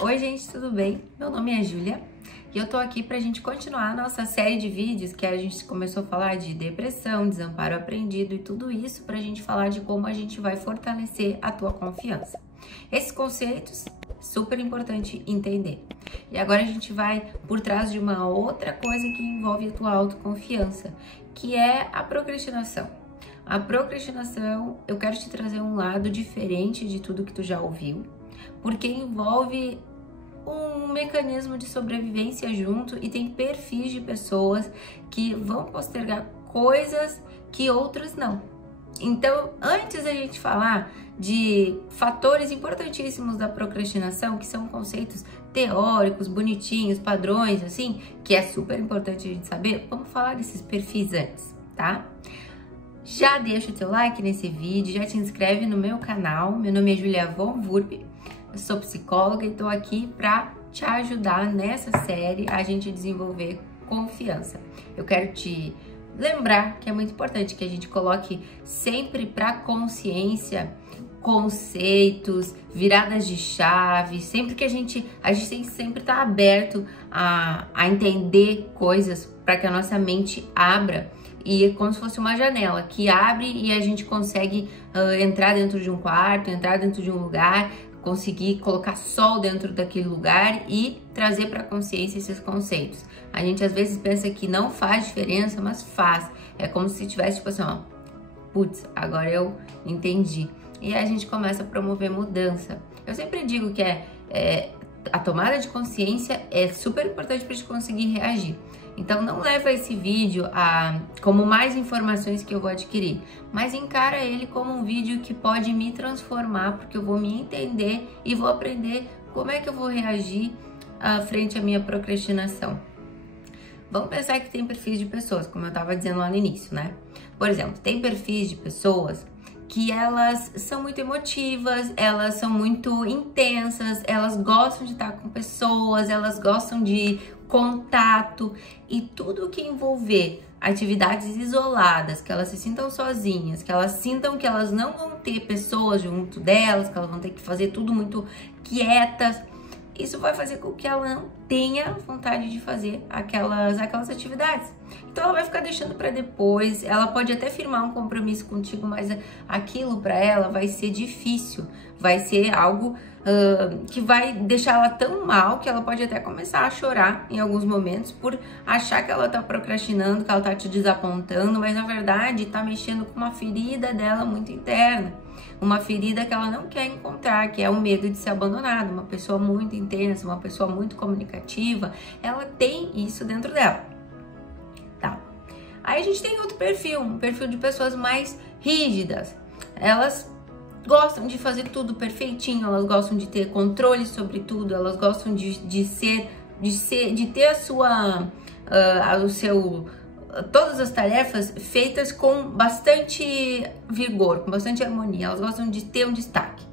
Oi gente, tudo bem? Meu nome é Júlia e eu tô aqui pra gente continuar a nossa série de vídeos que a gente começou a falar de depressão, desamparo aprendido e tudo isso pra gente falar de como a gente vai fortalecer a tua confiança. Esses conceitos, super importante entender. E agora a gente vai por trás de uma outra coisa que envolve a tua autoconfiança, que é a procrastinação. A procrastinação, eu quero te trazer um lado diferente de tudo que tu já ouviu, porque envolve um mecanismo de sobrevivência junto e tem perfis de pessoas que vão postergar coisas que outras não. Então, antes da gente falar de fatores importantíssimos da procrastinação, que são conceitos teóricos, bonitinhos, padrões, assim, que é super importante a gente saber, vamos falar desses perfis antes, tá? Já deixa o teu like nesse vídeo, já te inscreve no meu canal. Meu nome é Julia Von Wurp, eu sou psicóloga e estou aqui para te ajudar nessa série a gente desenvolver confiança. Eu quero te lembrar que é muito importante que a gente coloque sempre para consciência conceitos, viradas de chave, sempre que a gente tem que sempre estar aberto a entender coisas para que a nossa mente abra. E é como se fosse uma janela que abre e a gente consegue entrar dentro de um quarto, entrar dentro de um lugar, conseguir colocar sol dentro daquele lugar e trazer para a consciência esses conceitos. A gente às vezes pensa que não faz diferença, mas faz. É como se tivesse tipo assim, ó, putz, agora eu entendi. E aí a gente começa a promover mudança. Eu sempre digo que a tomada de consciência é super importante para a gente conseguir reagir. Então não leva esse vídeo como mais informações que eu vou adquirir, mas encara ele como um vídeo que pode me transformar, porque eu vou me entender e vou aprender como é que eu vou reagir frente à minha procrastinação. Vamos pensar que tem perfis de pessoas, como eu estava dizendo lá no início, né? Por exemplo, tem perfis de pessoas que elas são muito emotivas, elas são muito intensas, elas gostam de estar com pessoas, elas gostam de contato e tudo que envolver atividades isoladas, que elas se sintam sozinhas, que elas sintam que elas não vão ter pessoas junto delas, que elas vão ter que fazer tudo muito quietas. Isso vai fazer com que ela não tenha vontade de fazer aquelas atividades. Então ela vai ficar deixando para depois, ela pode até firmar um compromisso contigo, mas aquilo para ela vai ser difícil, vai ser algo que vai deixar ela tão mal que ela pode até começar a chorar em alguns momentos por achar que ela tá procrastinando, que ela tá te desapontando, mas na verdade tá mexendo com uma ferida dela muito interna. Uma ferida que ela não quer encontrar, que é o medo de ser abandonada. Uma pessoa muito intensa, uma pessoa muito comunicativa, ela tem isso dentro dela, tá? Aí a gente tem outro perfil, um perfil de pessoas mais rígidas. Elas gostam de fazer tudo perfeitinho, elas gostam de ter controle sobre tudo, elas gostam de ter todas as tarefas feitas com bastante vigor, com bastante harmonia. Elas gostam de ter um destaque.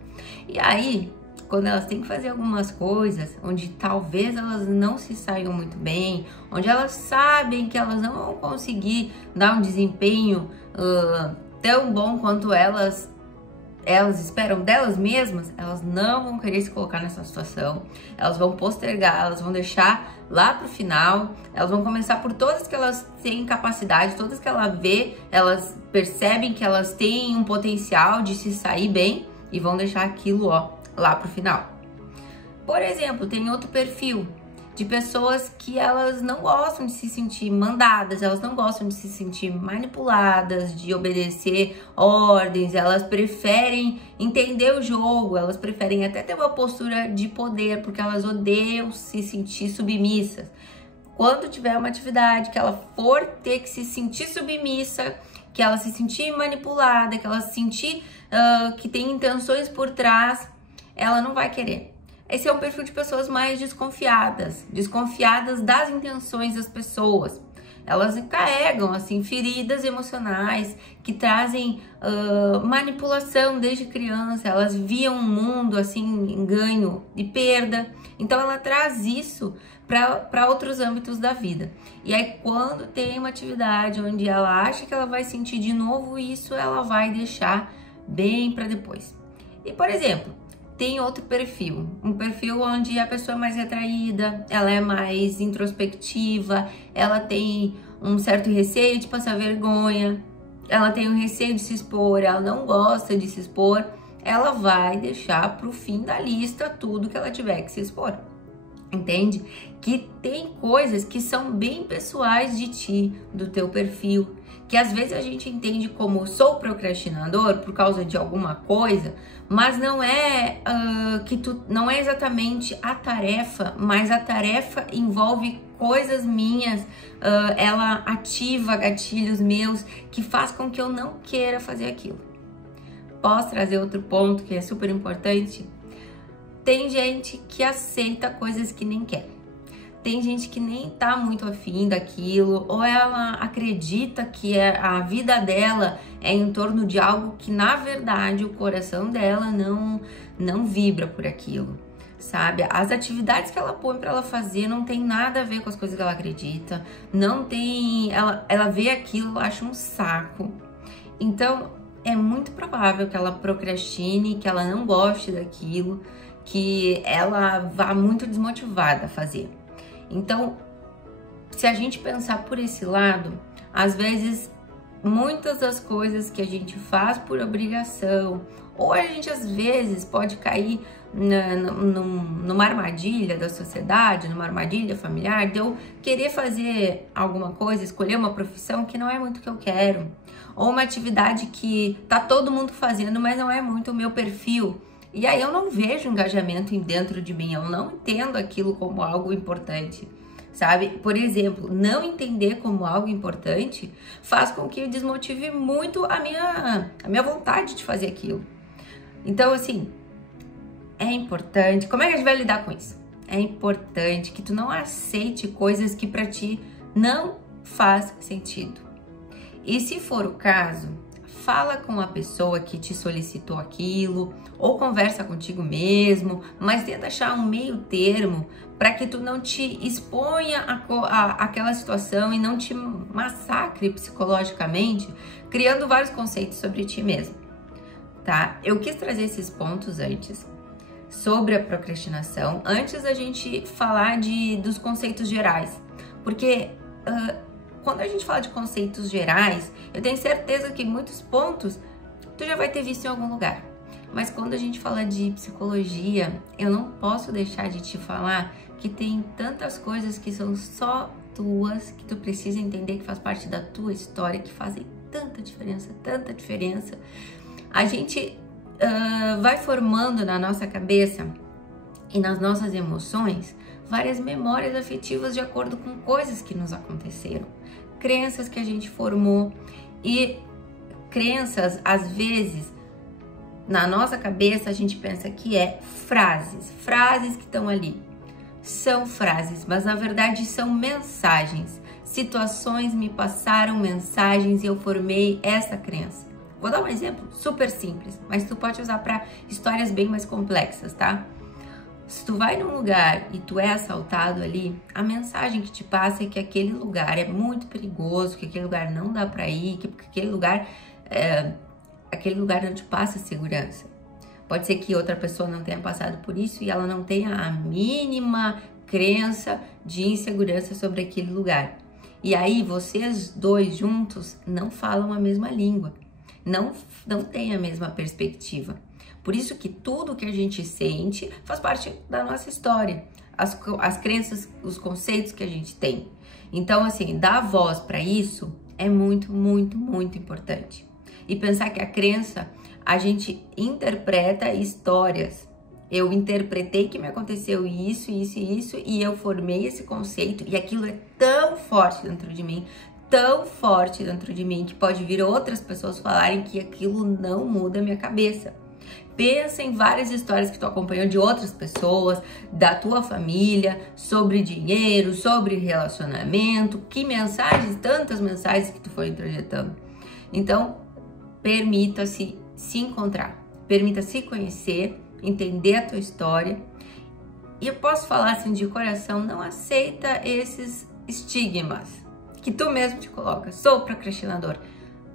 E aí, quando elas têm que fazer algumas coisas, onde talvez elas não se saiam muito bem, onde elas sabem que elas não vão conseguir dar um desempenho tão bom quanto elas esperam delas mesmas, elas não vão querer se colocar nessa situação, elas vão postergar, elas vão deixar lá pro final, elas vão começar por todas que elas têm capacidade, todas que ela vê, elas percebem que elas têm um potencial de se sair bem e vão deixar aquilo, ó, lá pro final. Por exemplo, tem outro perfil de pessoas que elas não gostam de se sentir mandadas, elas não gostam de se sentir manipuladas, de obedecer ordens, elas preferem entender o jogo, elas preferem até ter uma postura de poder, porque elas odeiam se sentir submissas. Quando tiver uma atividade que ela for ter que se sentir submissa, que ela se sentir manipulada, que ela se sentir que tem intenções por trás, ela não vai querer. Esse é um perfil de pessoas mais desconfiadas das intenções das pessoas. Elas carregam, assim, feridas emocionais que trazem manipulação desde criança. Elas viam um mundo, assim, em ganho e perda. Então, ela traz isso para outros âmbitos da vida. E aí, quando tem uma atividade onde ela acha que ela vai sentir de novo isso, ela vai deixar bem para depois. E, por exemplo, tem outro perfil, um perfil onde a pessoa é mais retraída, ela é mais introspectiva, ela tem um certo receio de passar vergonha, ela tem um receio de se expor, ela não gosta de se expor, ela vai deixar pro fim da lista tudo que ela tiver que se expor. Entende? Que tem coisas que são bem pessoais de ti, do teu perfil, que às vezes a gente entende como sou procrastinador por causa de alguma coisa, mas não é não é exatamente a tarefa, mas a tarefa envolve coisas minhas, ela ativa gatilhos meus que faz com que eu não queira fazer aquilo. Posso trazer outro ponto que é super importante? Tem gente que aceita coisas que nem quer. Tem gente que nem tá muito afim daquilo, ou ela acredita que a vida dela é em torno de algo que, na verdade, o coração dela não vibra por aquilo, sabe? As atividades que ela põe para ela fazer não tem nada a ver com as coisas que ela acredita, não tem... Ela vê aquilo, acha um saco. Então, é muito provável que ela procrastine, que ela não goste daquilo, que ela vá muito desmotivada a fazer. Então, se a gente pensar por esse lado, às vezes, muitas das coisas que a gente faz por obrigação, ou a gente às vezes pode cair numa armadilha da sociedade, numa armadilha familiar, de eu querer fazer alguma coisa, escolher uma profissão que não é muito o que eu quero, ou uma atividade que tá todo mundo fazendo, mas não é muito o meu perfil. E aí eu não vejo engajamento dentro de mim, eu não entendo aquilo como algo importante, sabe? Por exemplo, não entender como algo importante faz com que eu desmotive muito a minha vontade de fazer aquilo. Então, assim, é importante... Como é que a gente vai lidar com isso? É importante que tu não aceite coisas que pra ti não faz sentido. E se for o caso, fala com a pessoa que te solicitou aquilo, ou conversa contigo mesmo, mas tenta achar um meio termo para que tu não te exponha àquela situação e não te massacre psicologicamente, criando vários conceitos sobre ti mesmo, tá? Eu quis trazer esses pontos antes, sobre a procrastinação, antes da gente falar dos conceitos gerais, porque... quando a gente fala de conceitos gerais, eu tenho certeza que muitos pontos tu já vai ter visto em algum lugar. Mas quando a gente fala de psicologia, eu não posso deixar de te falar que tem tantas coisas que são só tuas, que tu precisa entender que faz parte da tua história, que fazem tanta diferença. A gente vai formando na nossa cabeça e nas nossas emoções várias memórias afetivas de acordo com coisas que nos aconteceram, crenças que a gente formou, e crenças, às vezes, na nossa cabeça a gente pensa que é frases que estão ali. São frases, mas na verdade são mensagens. Situações me passaram mensagens e eu formei essa crença. Vou dar um exemplo super simples, mas tu pode usar para histórias bem mais complexas, tá? Se tu vai num lugar e tu é assaltado ali, a mensagem que te passa é que aquele lugar é muito perigoso, que aquele lugar não dá pra ir, que aquele lugar não te passa segurança. Pode ser que outra pessoa não tenha passado por isso e ela não tenha a mínima crença de insegurança sobre aquele lugar. E aí vocês dois juntos não falam a mesma língua, não têm a mesma perspectiva. Por isso que tudo que a gente sente faz parte da nossa história, as crenças, os conceitos que a gente tem. Então, assim, dar voz para isso é muito importante. E pensar que a crença, a gente interpreta histórias. Eu interpretei que me aconteceu isso, e eu formei esse conceito, e aquilo é tão forte dentro de mim, que pode vir outras pessoas falarem que aquilo não muda a minha cabeça. Pensa em várias histórias que tu acompanhou de outras pessoas, da tua família, sobre dinheiro, sobre relacionamento, tantas mensagens que tu foi introjetando. Então, permita-se se encontrar, permita-se conhecer, entender a tua história. E eu posso falar assim de coração, não aceita esses estigmas que tu mesmo te coloca. Sou procrastinador.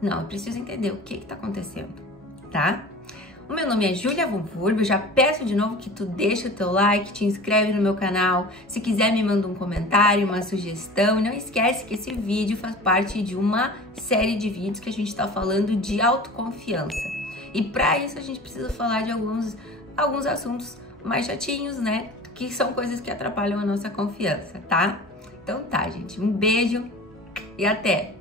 Não, eu preciso entender o que tá acontecendo, tá? O meu nome é Júlia Von Furby, eu já peço de novo que tu deixa o teu like, te inscreve no meu canal, se quiser me manda um comentário, uma sugestão, e não esquece que esse vídeo faz parte de uma série de vídeos que a gente tá falando de autoconfiança. E para isso a gente precisa falar de alguns assuntos mais chatinhos, né? Que são coisas que atrapalham a nossa confiança, tá? Então tá, gente, um beijo e até!